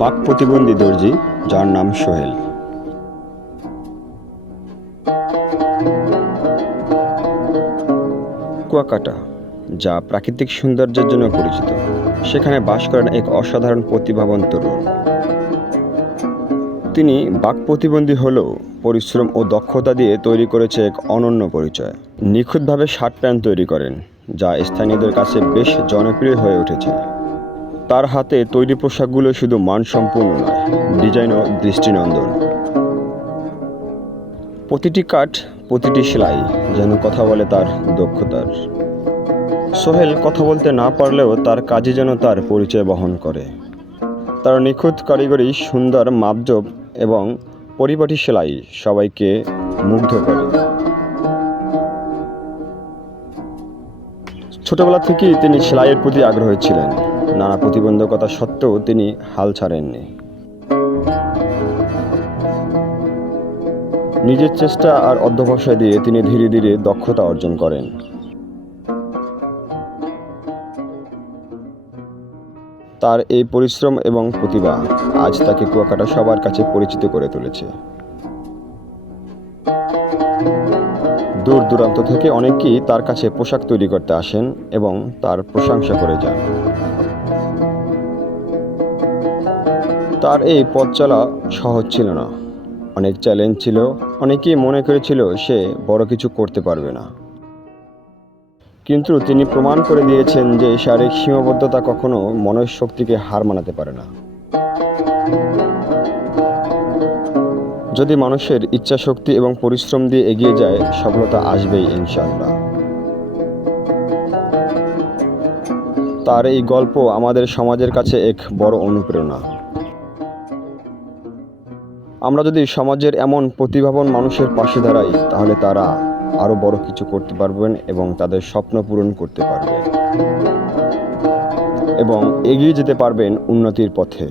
বাক প্রতিবন্ধী দর্জি যার নাম সোহেল। কুয়াকাটা, যা প্রাকৃতিক সৌন্দর্যের জন্য পরিচিত, সেখানে বাস করেন এক অসাধারণ প্রতিভাবান তরুণ। তিনি বাক প্রতিবন্ধী হলেও পরিশ্রম ও দক্ষতা দিয়ে তৈরি করেছে এক অনন্য পরিচয়। নিখুঁতভাবে শার্ট প্যান্ট তৈরি করেন, যা স্থানীয়দের কাছে বেশ জনপ্রিয় হয়ে উঠেছে। তার হাতে তৈরি পোশাকগুলো শুধু মানসম্পন্ন নয়, ডিজাইনও দৃষ্টিনন্দন। প্রতিটি কাট, প্রতিটি সেলাই যেন কথা বলে তার দক্ষতার। সোহেল কথা বলতে না পারলেও তার কাজই যেন তার পরিচয় বহন করে। তার নিখুঁত কারিগরি, সুন্দর মাপজোপ এবং পরিপাটি সেলাই সবাইকে মুগ্ধ করে। ছোটবেলা থেকেই তিনি সেলাইয়ের প্রতি আগ্রহী ছিলেন। নানা প্রতিবন্ধকতা সত্ত্বেও তিনি হাল ছাড়েননি। নিজের চেষ্টা আর অধ্যবসায় দিয়ে তিনি ধীরে ধীরে দক্ষতা অর্জন করেন। তার এই পরিশ্রম এবং প্রতিভা আজ তাকে কুয়াকাটা সবার কাছে পরিচিত করে তুলেছে। দূর দূরান্ত থেকে অনেকেই তার কাছে পোশাক তৈরি করতে আসেন এবং তার প্রশংসা করে যান। তার এই পথ চলা সহজ ছিল না, অনেক চ্যালেঞ্জ ছিল। অনেকেই মনে করেছিল সে বড় কিছু করতে পারবে না, কিন্তু তিনি প্রমাণ করে দিয়েছেন যে শারীরিক সীমাবদ্ধতা কখনো মনের শক্তিকে হার মানাতে পারে না। যদি মানুষের ইচ্ছা শক্তি এবং পরিশ্রম দিয়ে এগিয়ে যায়, সফলতা আসবেই ইনশাআল্লাহ। তার এই গল্প আমাদের সমাজের কাছে এক বড় অনুপ্রেরণা। আমরা যদি সমাজের এমন প্রতিভাবান মানুষের পাশে দাঁড়াই, তাহলে তারা আরও বড় কিছু করতে পারবেন এবং তাদের স্বপ্ন পূরণ করতে পারবেন এবং এগিয়ে যেতে পারবেন উন্নতির পথে।